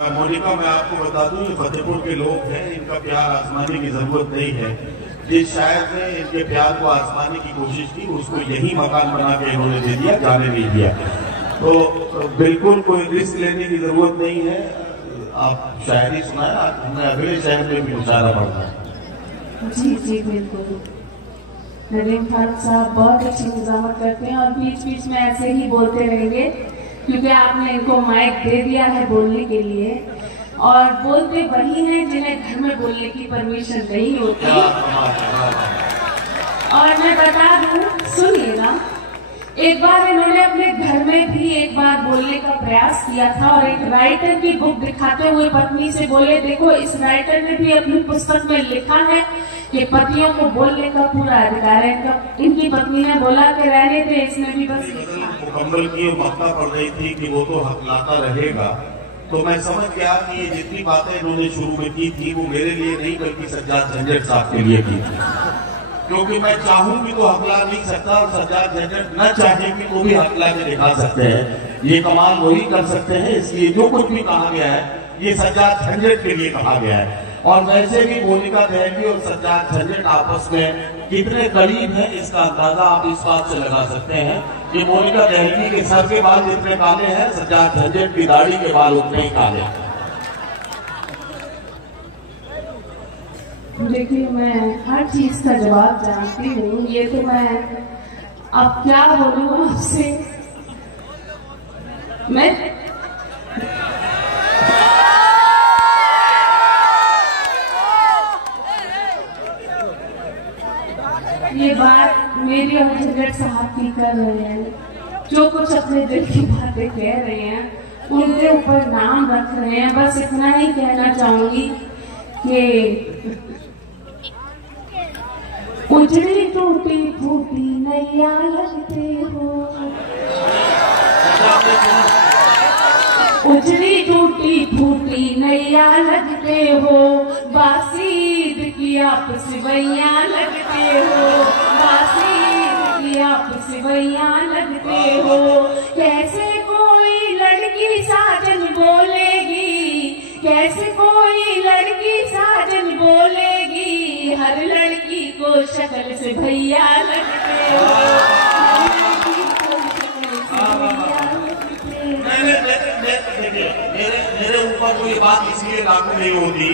मोनिका, मैं आपको बता दूं, ये फतेहपुर के लोग हैं, इनका प्यार आजमाने की जरूरत नहीं है। जिस शायर ने इनके प्यार को आजमाने की कोशिश की, उसको यही मकान बना के इन्होंने दे दिया, जाने नहीं दिया। तो बिल्कुल कोई रिस्क लेने की जरूरत नहीं है। आप शायरी सुनाए, हमें अगले शहर में भी उतारा पड़ता है। जी जी बिल्कुल। नदीम खान साहब बहुत अच्छी निजामत करते हैं और बीच बीच में ऐसे ही बोलते रहेंगे, क्योंकि आपने इनको माइक दे दिया है बोलने के लिए, और बोलते वही हैं जिन्हें घर में बोलने की परमिशन नहीं होती। और मैं बता दूं, सुनिएगा, एक बार इन्होंने अपने घर में भी एक बार बोलने का प्रयास किया था और एक राइटर की बुक दिखाते हुए पत्नी से बोले, देखो इस राइटर ने भी अपनी पुस्तक में लिखा है कि पतियों को बोलने का पूरा अधिकार है। इनकी पत्नी ने बोला कि रहने दे, इसमें भी बस मुकम्मल की मक्का पड़ रही थी कि वो तो हकलाता रहेगा। तो मैं समझ गया कि ये जितनी बातें इन्होंने शुरू में की थी वो मेरे लिए नहीं बल्कि सज्जाद झंझट साहब के लिए की थी, क्योंकि मैं चाहूंगी तो हकला नहीं सकता और सज्जाद झंझट न चाहेंगे तो भी हकला के दिखा सकते हैं। ये कमाल वही कर सकते हैं। इसलिए जो कुछ भी कहा गया है ये सज्जाद झंझट के लिए कहा गया है। और वैसे भी मोनिका दहलवी और सज्जाद झंझट आपस में कितने करीब है, इसका अंदाजा आप इस बात से लगा सकते हैं कि मोनिका दहलवी के सर के बाल जितने काले हैं, सज्जाद झंझट की दाढ़ी के बाल उतने ही काले हैं। देखिए, मैं हर चीज का जवाब जानती हूँ, ये तो मैं अब क्या बोलूँ आपसे। मैं ये बात मेरी और झंझट साहब की कर रहे हैं, जो कुछ अपने दिल की बातें कह रहे हैं उनके ऊपर नाम रख रहे हैं। बस इतना ही कहना चाहूंगी कि उजड़ी टूटी फूटी नैया लगते हो, उजड़ी टूटी फूटी नैया लगते हो, बासीद की आप सिवैया लगते हो, बासीद की आप सिवैया लगते हो। कैसे कोई लड़की साजन बोलेगी, कैसे कोई लड़की साजन बोलेगी, हर लड़की को शक्ल से भैया लगते हो। मेरे ऊपर तो ये बात इसलिए लागू नहीं होती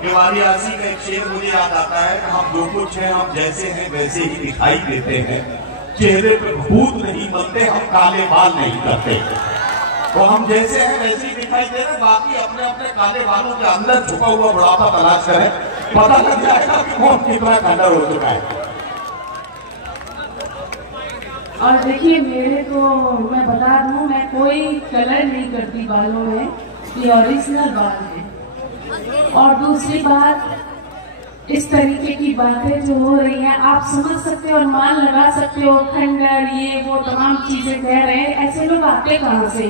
कि वालियासी का एक शेर मुझे याद आता है कि हम जो कुछ हैं, हम जैसे हैं वैसे ही दिखाई देते हैं, चेहरे पे भूत नहीं बनते, हम काले बाल नहीं करते। तो हम जैसे हैं वैसे ही दिखाई दे रहे, बाकी अपने अपने काले बालों के अंदर छुपा हुआ बुढ़ापा तलाश करें, पता लग जाएगा कि कौन कितना कलर हो चुका है। और देखिए, मेरे को मैं बता दूं, मैं कोई कलर नहीं करती बालों में, ये ओरिजिनल बाल है। और दूसरी बात, इस तरीके की बातें जो हो रही हैं आप समझ सकते हो और मान लगा सकते हो, खंडर ये वो तमाम चीजें कह रहे हैं। ऐसे लोग आते कहाँ से?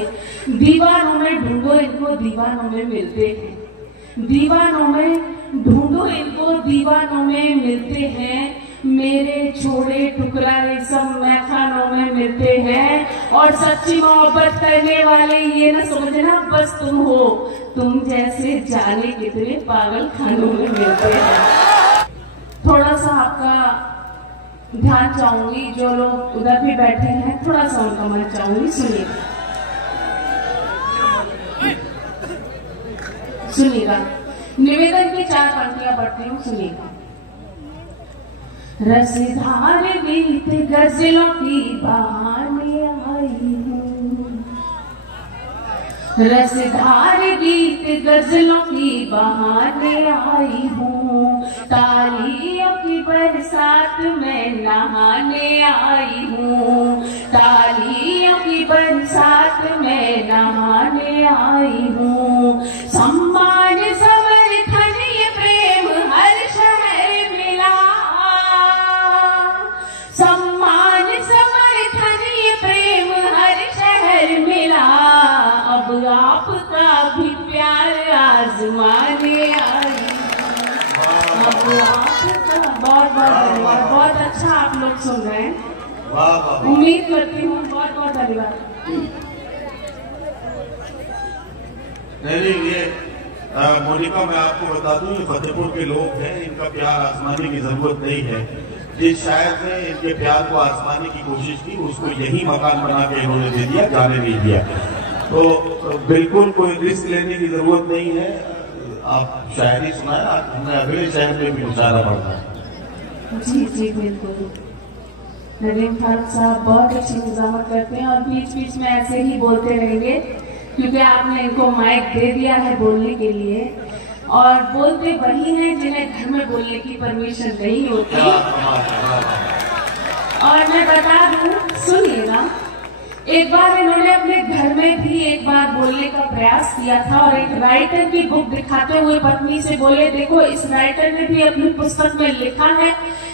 दीवानों में ढूंढो, इनको दीवानों में मिलते हैं, दीवानों में ढूंढो, इनको दीवानों में मिलते हैं। मेरे छोड़े टुकड़े सब मैखानों में मिलते हैं। और सच्ची मोहब्बत करने वाले ये न समझना बस तुम हो, तुम जैसे जाने कितने पागल खानों में मिलते हैं। थोड़ा सा आपका ध्यान चाहूंगी, जो लोग उधर भी बैठे हैं थोड़ा सा उनका मन चाहूंगी, सुनिएगा। निवेदन की 4 पंक्तियां पढ़ती हूँ, सुनिएगा। रसधार गीत गजलों की बहाने आई हूँ, रसधार गीत गजलों की बहाने आई हूँ, तालियों की बरसात में नहाने आई हूँ, तालियों की बरसात में नहाने आई हूँ। सम्मान समर्थन ये प्रेम हर शहर मिला, सम्मान समर्थन ये प्रेम हर शहर मिला, अब आपका भी प्यार आजमाने आई, अब आपका। बहुत बहुत धन्यवाद, बहुत अच्छा आप लोग सुन रहे हैं, उम्मीद करती हूँ। बहुत बहुत धन्यवाद। नहीं ये मोनिका, मैं आपको बता दूं, ये फतेहपुर के लोग हैं, इनका प्यार आजमाने की जरूरत नहीं है। जिस शायर ने इनके प्यार को आजमाने की कोशिश की, उसको यही मकान बना के इन्होंने दे दिया, जाने नहीं दिया। तो बिल्कुल कोई रिस्क लेने की जरूरत नहीं है। आप शायरी सुनाए, हमें अगले शहर में भी उतारा पड़ता है। जी जी बिल्कुल। नदीम फारूक साहब बहुत अच्छी निजामत करते हैं और बीच बीच में ऐसे ही बोलते रहेंगे, क्योंकि आपने इनको माइक दे दिया है बोलने के लिए, और बोलते वही हैं जिन्हें घर में बोलने की परमिशन नहीं होती। और मैं बता दूं, सुनिएगा, एक बार इन्होंने अपने घर में भी एक बार बोलने का प्रयास किया था और एक राइटर की बुक दिखाते हुए पत्नी से बोले, देखो इस राइटर ने भी अपनी पुस्तक में लिखा है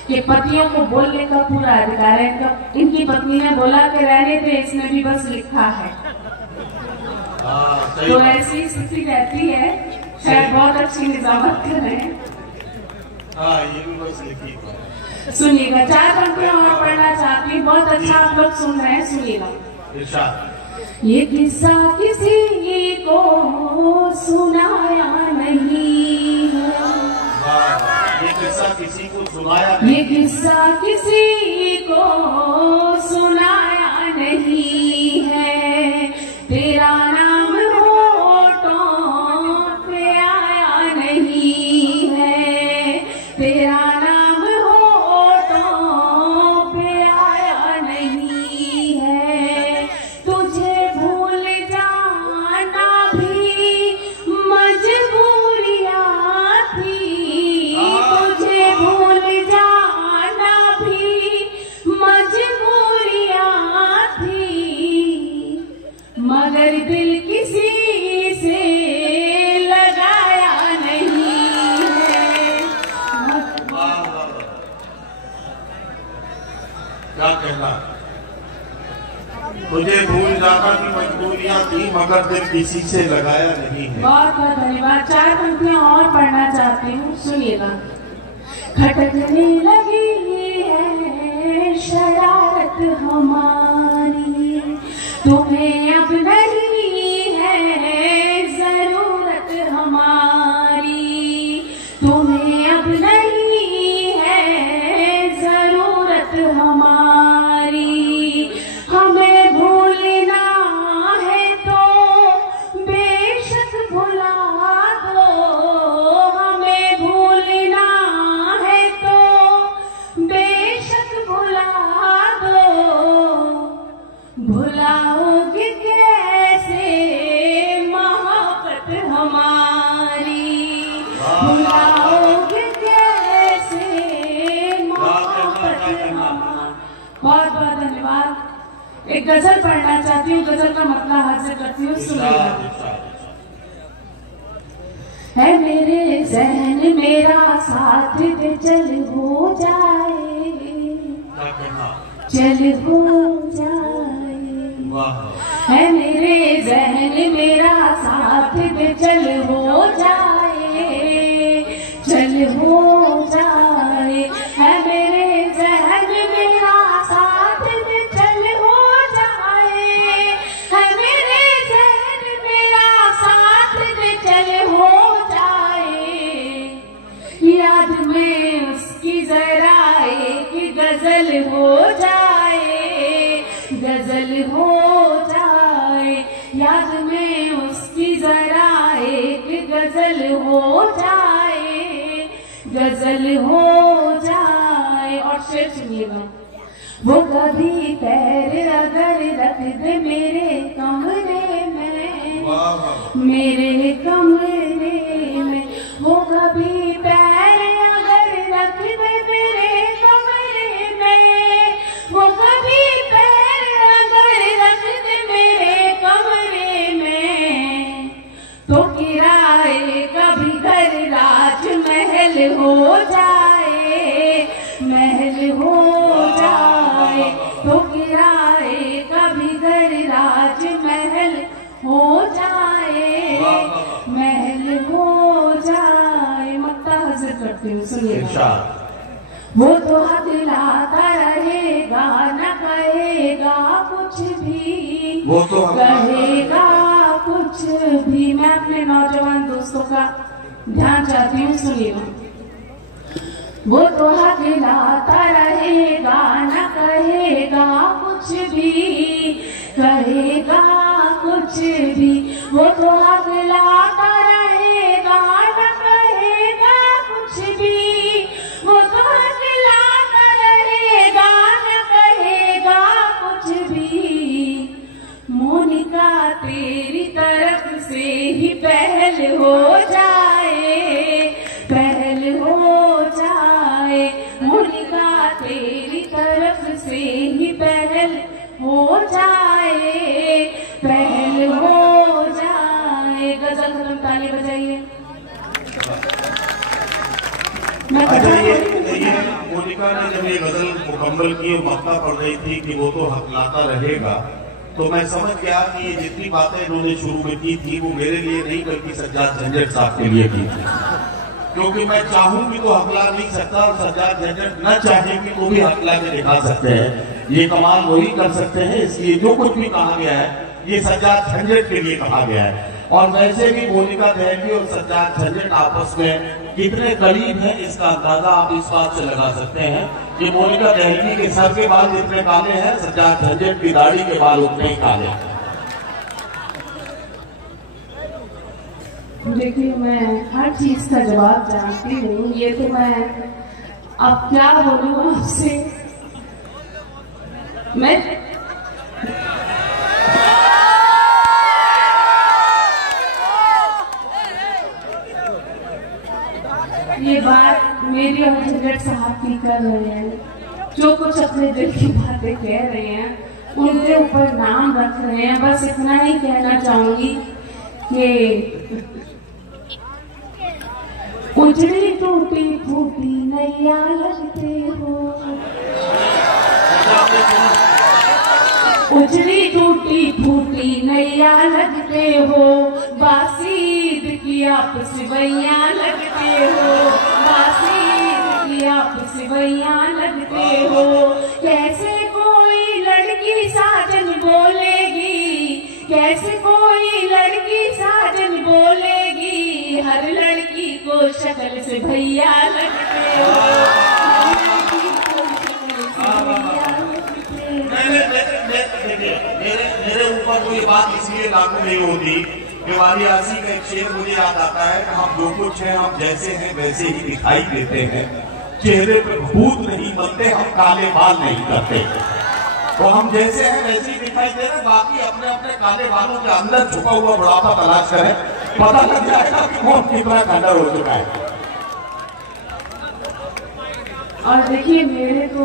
कि पतियों को बोलने का पूरा अधिकार है। इनकी पत्नी ने बोला कि रहने दे, इसने भी बस लिखा है। तो ऐसी स्थिति रहती है। शायद बहुत अच्छी निजामत कर रहे हैं। ये भी बस लिखी। सुनिएगा, 4 पंक्तियां और पढ़ना चाहती हूँ, बहुत अच्छा आप लोग सुन रहे हैं, सुनिएगा। ये किस्सा किसी को सुनाया नहीं है, ये किस्सा किसी को सुनाया, ये किस्सा किसी को सुनाया नहीं है, तेरा नाम होठों पे आया नहीं है, तेरा नाम होठों पे आया नहीं है, तुझे भूल जाना भी मजबूरियां थी, तुझे भूल जाना भी मजबूरियां थी, मगर दिल किसी से लगाया नहीं है। क्या कहना, तुझे भूल जाना की मजबूरियां थी, मगर दिल किसी से लगाया नहीं है। बहुत बहुत धन्यवाद। 4 पंक्तियां और पढ़ना चाहती हूँ, सुनिएगा। खटकने लगी है शरारत हमारी, तुम्हें अब नहीं है जरूरत हमारी, तुम्हें अब नहीं है जरूरत हमारी, हमें भूलना है तो बेशक भुला दो, हमें भूलना है तो बेशक भुला दो, भुलाओगे कैसे मोहब्बत हमारी, भुलाओगे कैसे मोहब्बत हमारी। बहुत बहुत धन्यवाद। एक गजल पढ़ना चाहती हूँ, गजल का मतलब हासिल करती हूँ, सुनिएगा। है मेरे जहन मेरा साथ दे, चल हो जाए, चल हो जाए, है मेरे जहन मेरा साथ दे, चल हो जाए, चल हो जाए, है मेरे जहन मेरा साथ दे, चल हो जाए, है मेरे जहन मेरा साथ दे, चल हो जाए, याद में उसकी जरा एक गजल हो जाए, गजल हो जाए, याद में उसकी जरा एक गजल हो जाए, गजल हो जाए। और शेर सुनिएगा। वो कभी पैर अगर रख दे मेरे कमरे में, मेरे कमरे में, वो कभी पैर अगर रख दे मेरे कमरे में, वो कभी पैर अगर रख दे मेरे कमरे में, तो किराए का भी घर राजमहल हो जाए, महल हो जाए, तो किराए का भी घर राजमहल हो जाए, महल हो जाए। मक्ता हाजिर करती हूँ, सुनिएगा। वो तो हक लाता रहेगा, न कहेगा कुछ भी, वो तो कहेगा कुछ भी मैं अपने नौजवान दोस्तों का ध्यान चाहती हूँ, सुनिएगा। वो तो हकलाता रहेगा, न कहेगा कुछ भी, कहेगा कुछ भी। वो तो हकलाता रहेगा, न कहेगा कुछ भी। वो तो हकलाता रहेगा, न कहेगा कुछ भी। मोनिका तेरी तरफ से ही पहल हो जाए, पहल हो जाए। मोनिका तेरी तरफ से ही पहल हो जाए, पहल हो जाए। गजल खत्म, ताली बजाइए। अच्छा, ये मोनिका ने जब ये गजल मुकम्मल की और मक्ता पढ़ रही थी कि वो तो हकलाता रहेगा, तो मैं समझ गया कि ये जितनी बातें इन्होंने शुरू में की थी वो मेरे लिए नहीं बल्कि सज्जाद झंझट साहब के लिए की थी। क्योंकि मैं चाहूंगी तो हकला नहीं सकता, और सज्जाद झंझट न चाहेंगे तो भी हकला के दिखा सकते हैं। ये कमाल वही कर सकते हैं। इसलिए जो कुछ भी कहा गया है ये सज्जाद झंझट के लिए कहा गया है। और वैसे भी मोनिका दहलवी और सज्जाद झंझट आपस में कितने करीब है इसका अंदाजा आप इस बात से लगा सकते हैं कि मोनिका दहलवी के सर के बाल जितने काले हैं, सज्जाद झंझट की दाढ़ी के बाल उतने ही काले हैं। देखिए, मैं हर चीज का जवाब जानती हूँ। ये तो मैं अब क्या बोलूँ आपसे। मैं ये बात मेरी और झंझट साहब की कर रहे हैं। जो कुछ अपने दिल की बातें कह रहे हैं उनके ऊपर नाम रख रहे हैं। बस इतना ही कहना चाहूंगी कि उजड़ी टूटी फूटी नैया लगते हो, उजड़ी टूटी फूटी नैया लगते हो। बासीद की आप सिवैया लगते हो, बासीद की आप सिवैया लगते हो। कैसे कोई लड़की साजन बोलेगी, कैसे कोई लड़की साजन बोलेगी। हर लड़की को शक्ल से भैया लगते हो। मेरे ऊपर तो ये बात इसलिए लागू नहीं होती कि वालियासी का एक शेर मुझे याद आता है कि हम जो कुछ हैं हम जैसे हैं वैसे ही दिखाई देते हैं। चेहरे पे भूत नहीं बनते, हम काले बाल नहीं करते। तो हम जैसे हैं वैसे ही दिखाई दे रहे, बाकी अपने अपने काले बालों के अंदर छुपा हुआ बुढ़ापा तलाश करें, पता लग जाएगा कि कौन कितना खंडर हो चुका है। और देखिए, मेरे तो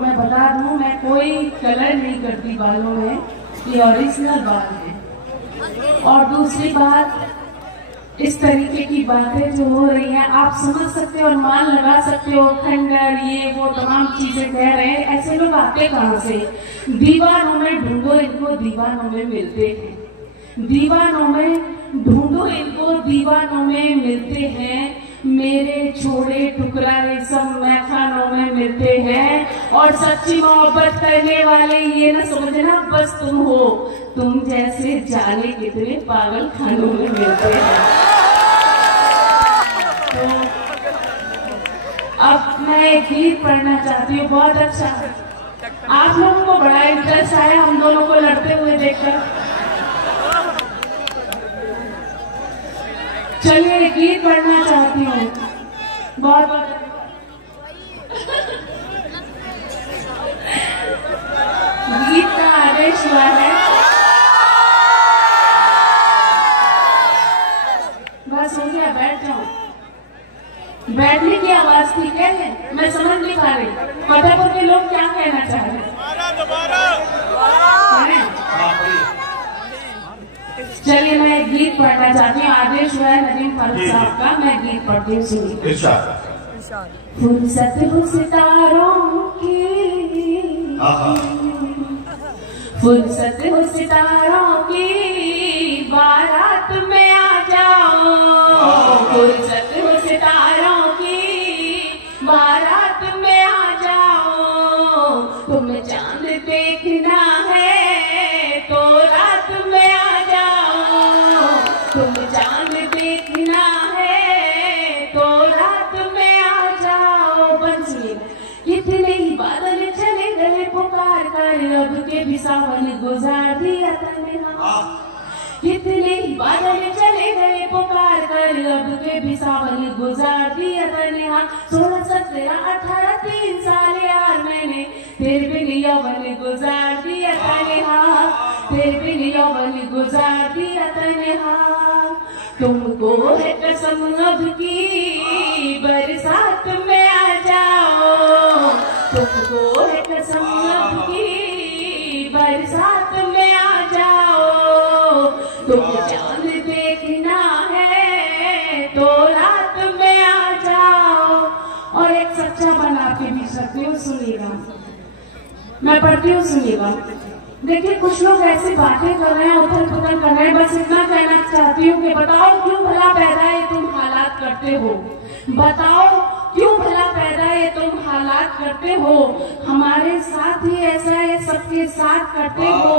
मैं बता दूं, मैं कोई कलर नहीं करती बालों में, ये ओरिजिनल बाल है। और दूसरी बात, इस तरीके की बातें जो हो रही हैं आप समझ सकते हो और मान लगा सकते हो। खंडर, ये वो तमाम चीजें कह रहे हैं। ऐसे लोग आते कहाँ से? दीवानों में ढूंढो, इनको दीवानों में मिलते हैं। दीवानों में ढूंढो, इनको दीवानों में मिलते हैं। मेरे छोड़े टुकड़ा रेशम मैखानों में मिलते हैं। और सच्ची मोहब्बत करने वाले ये न समझना बस तुम हो, तुम जैसे जाने कितने पागल खानों में मिलते हैं। तो अब मैं एक गीत पढ़ना चाहती हूँ, बहुत अच्छा। आप लोगों को बड़ा इंटरेस्ट आया हम दोनों को लड़ते हुए देखकर। चलिए, गीत पढ़ना चाहती हूँ, बहुत गीत का आदेश हुआ है। बस हो गया, बैठ जाओ। बैठने की आवाज ठीक है, मैं समझ नहीं पा रही फतेहपुर के लोग क्या कहना चाह रहे हैं। चलिए, मैं एक गीत पढ़ना चाहती हूँ, आदेश हुआ है नदीम फारूक साहब का। मैं गीत पढ़ती हूँ, सुनिए। फुर्सत हो सितारों की, फुर्सत हो सितारों की, बारात में आ जाओ। फुर्सत हो सितारों की, बारात में आ जाओ। तुम चांद देखना है तो रात में आ जाओ। सावन गुजार दिया तन्हा। कितने बादल चले गए पुकार कर, अब के भी सावन गुजार दिया तन्हा। 16, 17, 18, 3 साल यार मैंने तेरे बिन यौवन गुजार दिया तन्हा, तेरे बिन यौवन गुजार दिया तन्हा। तुमको है कसम अब की बरसात में आ जाओ, तुमको है कसम अब की बरसात में आ जाओ। तुम चांद देखना है तो रात में आ जाओ। और एक सच्चा बन आपके बीच सकती हूँ, सुनिएगा, मैं पढ़ती हूँ, सुनिएगा। देखिए कुछ लोग ऐसी बातें कर रहे हैं, उथल पुथल कर रहे हैं, बस इतना कहना चाहती हूँ कि बताओ क्यों भला पैदा ये तुम हालात करते हो, बताओ क्यों भला पैदा ये तुम हालात करते हो। हमारे साथ ही ऐसा है, सबके साथ करते हो,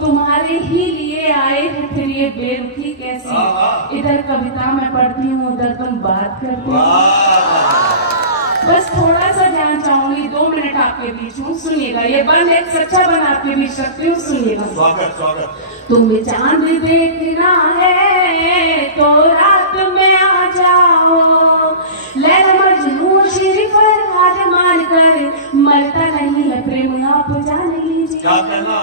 तुम्हारे ही लिए आए हैं फिर ये बेरुखी कैसी। इधर कविता मैं पढ़ती हूँ, उधर तुम बात करते हो। बस थोड़ा सा ध्यान चाहूंगी, 2 मिनट आपके बीच हूँ, सुनिएगा। ये बन एक सच्चा बन आपके बीच रखती हूँ, सुनिएगा। स्वागत स्वागत। तुम्हें चांद देखना है तो रात में आ जाओ। लैला मजनू शेर फरहाद मान कर मरता नहीं है प्रेम आप जान लीजिए। क्या कहना?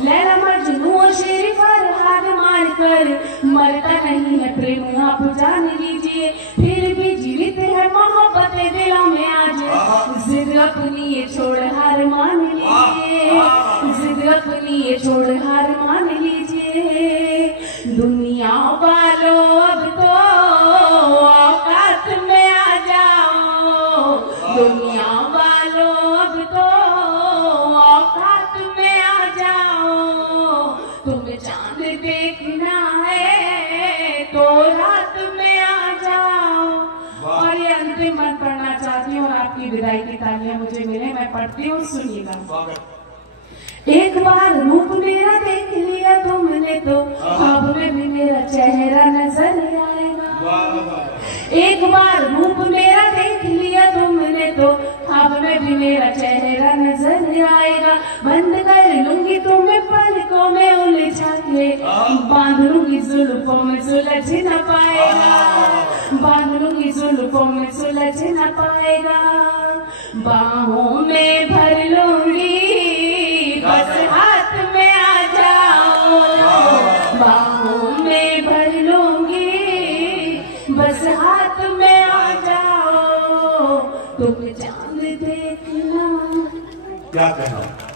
लैला मजनू शेर फरहाद मान कर मरता नहीं है प्रेम आप जान लीजिए। फिर भी जीवित है मोहब्बत दिलों में आज, जिद अपनी ये छोड़ हार मान लीजिए, जिद अपनी ये छोड़ हार मान लीजिए। दुनिया वालों अब तो औकात में आ जाओ, दुनिया वालों अब तो औकात में आ जाओ। तुम्हें चांद देखना है तो रात में आ जाओ। और ये अंतिम मन पढ़ना चाहती हूँ और आपकी विदाई की तालियां मुझे मिले, मैं पढ़ती हूँ, सुनिएगा। एक बार रूप मेरा देख लिया तुमने तो ख्वाब में भी मेरा चेहरा नजर आएगा। एक बार रूप मेरा देख लिया तुमने तो ख्वाब में भी मेरा चेहरा नजर आएगा। बंद कर लूंगी तुम्हें पलकों में उलझा के, बांध लूंगी जुल्फों में सुलझ न पाएगा, बांध लूंगी जुल्फों में सुलझ न पाएगा। बाहों में भर लूंगी बस हाथ में आ जाओ, बाहों में भर लूंगी बस हाथ में आ जाओ। तुम चांद देखना। क्या कहना?